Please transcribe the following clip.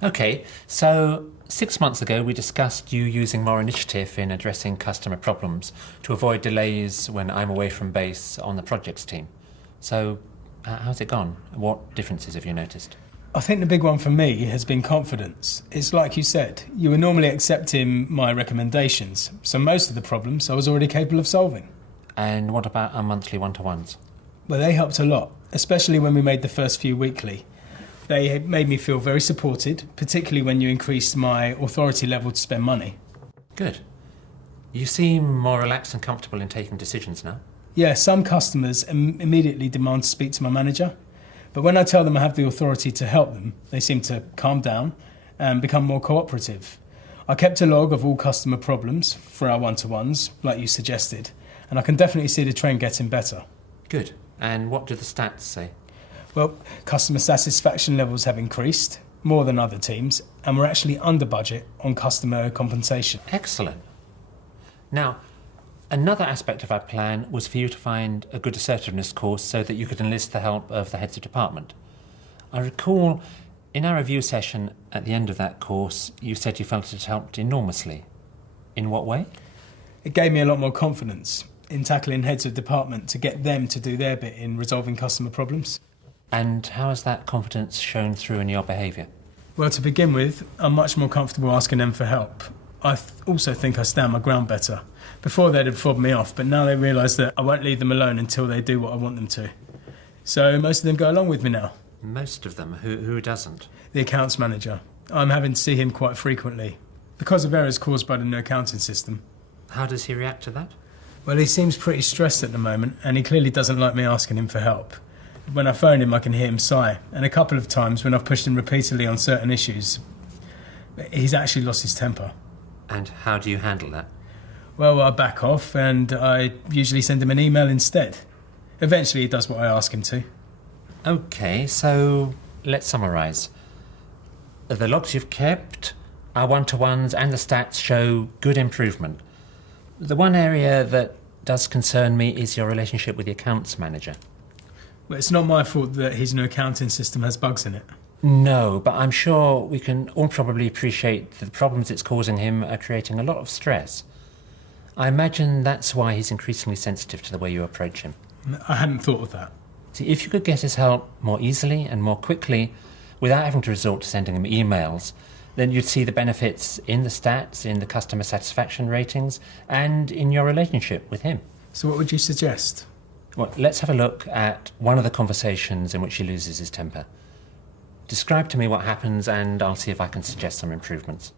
Okay, so 6 months ago we discussed you using more initiative in addressing customer problems to avoid delays when I'm away from base on the projects team. So, how's it gone? What differences have you noticed? I think the big one for me has been confidence. It's like you said, you were normally accepting my recommendations, so most of the problems I was already capable of solving. And what about our monthly one-to-ones? Well, they helped a lot, especially when we made the first few weekly. They made me feel very supported, particularly when you increased my authority level to spend money. Good. You seem more relaxed and comfortable in taking decisions now. Yeah, some customers immediately demand to speak to my manager, but when I tell them I have the authority to help them, they seem to calm down and become more cooperative. I kept a log of all customer problems for our one-to-ones, like you suggested, and I can definitely see the trend getting better. Good. And what do the stats say? Well, customer satisfaction levels have increased, more than other teams, and we're actually under budget on customer compensation. Excellent. Now, another aspect of our plan was for you to find a good assertiveness course so that you could enlist the help of the heads of department. I recall in our review session at the end of that course, you said you felt it helped enormously. In what way? It gave me a lot more confidence in tackling heads of department to get them to do their bit in resolving customer problems. And how has that confidence shown through in your behaviour? Well, to begin with, I'm much more comfortable asking them for help. I also think I stand my ground better. Before they'd have fobbed me off, but now they realise that I won't leave them alone until they do what I want them to. So most of them go along with me now. Most of them? Who doesn't? The accounts manager. I'm having to see him quite frequently because of errors caused by the new accounting system. How does he react to that? Well, he seems pretty stressed at the moment, and he clearly doesn't like me asking him for help. When I phone him, I can hear him sigh, and a couple of times when I've pushed him repeatedly on certain issues, he's actually lost his temper. And how do you handle that? Well, I back off, and I usually send him an email instead. Eventually, he does what I ask him to. Okay, so let's summarise. The logs you've kept, our one-to-ones and the stats show good improvement. The one area that does concern me is your relationship with the accounts manager. Well, it's not my fault that his new accounting system has bugs in it. No, but I'm sure we can all probably appreciate that the problems it's causing him are creating a lot of stress. I imagine that's why he's increasingly sensitive to the way you approach him. I hadn't thought of that. See, if you could get his help more easily and more quickly, without having to resort to sending him emails, then you'd see the benefits in the stats, in the customer satisfaction ratings, and in your relationship with him. So what would you suggest? Well, let's have a look at one of the conversations in which he loses his temper. Describe to me what happens and I'll see if I can suggest some improvements.